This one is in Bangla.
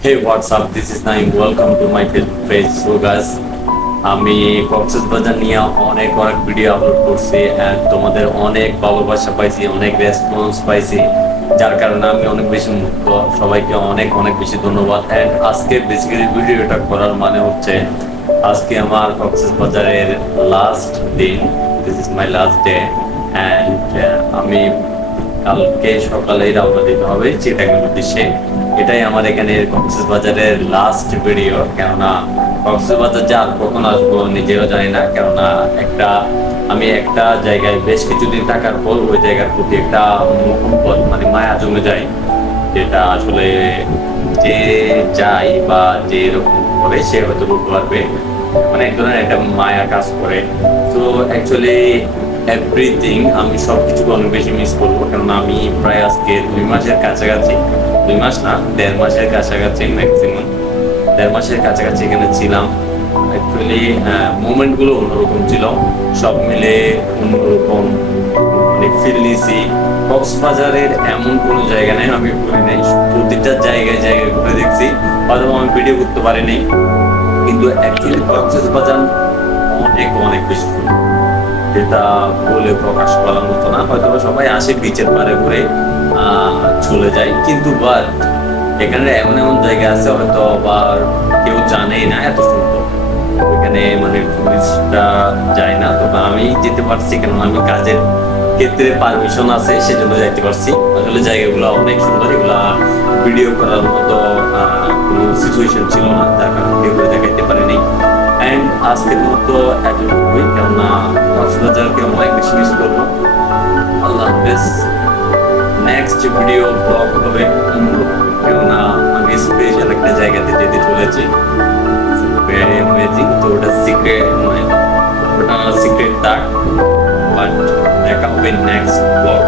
Hey, what's up? This is Naim. Welcome to my Facebook page. So guys, আমি কক্সবাজার নিয়ে অনেক ভিডিও আপলোড করছি এন্ড তোমাদের অনেক ভালোবাসা পাইছি, অনেক রেসপন্স পাইছি, যার কারণে আমি অনেক বেশি মুগ্ধ। সবাইকে অনেক বেশি ধন্যবাদ। এন্ড আজকে বেসিক্যালি ভিডিওটা করার মানে হচ্ছে আজকে আমার কক্সবাজারের লাস্ট দিন। This is my last day and আমি কালকে সকালেই রওনা দিতে হবে চিটাগাং উদ্দেশ্যে। এটাই আমার এখানে কক্সবাজারের লাস্ট ভিডিও, কেননা কক্সবাজার যে আর কখন আসবো নিজেও জানি না। কেননা আমি একটা জায়গায় বেশ কিছুদিন থাকার পর ওই জায়গার প্রতি একটা মহব্বত মানে মায়া জমে যায়, যেটা আসলে যে যায় বা যে এরকম করে সে হয়তো বুঝতে পারবে। মানে এক ধরনের একটা মায়া কাজ করে। তো অ্যাকচুয়ালি এভরিথিং আমি সব কিছুকে অনেক বেশি মিস করবো, কেননা আমি প্রায় আজকে 2 মাসের কাছাকাছি, 2 মাস না 1.5 মাসের কাছাকাছি, ম্যাক্সিমাম 1.5 মাসের কাছাকাছি এখানে ছিলাম। অ্যাকচুয়ালি মুভমেন্টগুলো অন্যরকম ছিল, সব মিলে অন্যরকম মানে ফিল নিয়েছি। কক্সবাজারের এমন কোনো জায়গা নেই আমি ঘুরি নাই, প্রতিটা জায়গায় ঘুরে দেখছি। হয়তো আমি ভিডিও করতে পারিনি, কিন্তু অ্যাকচুয়ালি কক্সবাজার অনেক বেশি সুন্দর, যেটা বলে প্রকাশ করার মতো না। হয়তো সবাই আসে বিচের পারে ঘুরে চলে যায়, কিন্তু এখানে এমন জায়গা আছে হয়তো আবার কেউ জানেই না এত সুন্দর। এখানে মানে টুরিস্টরা যায় না, তো আমি যেতে পারছি কেন আমি কাজের ক্ষেত্রে পারমিশন আছে, সেজন্য যাইতে পারছি। আসলে জায়গাগুলো অনেক সুন্দর, এগুলা ভিডিও করার মতো কোনো সিচুয়েশন ছিল না, তার কারণে ভিডিও করে দেখাইতে পারিনি। অ্যান্ড আজকের মতো এতটুকুই, কেননা কক্সবাজারকে অনেক বেশি মিস করবো। আল্লাহ হাফেজ। নেক্সট ভিডিও ব্লগ হবে কেননা আমি স্পেশাল একটা জায়গাতে যেতে চলেছি, ভেরি অ্যামেজিং। তো ওটা সিক্রেট নয়, ওটা সিক্রেট থাক, বাট দেখা হবে নেক্সট ব্লগ।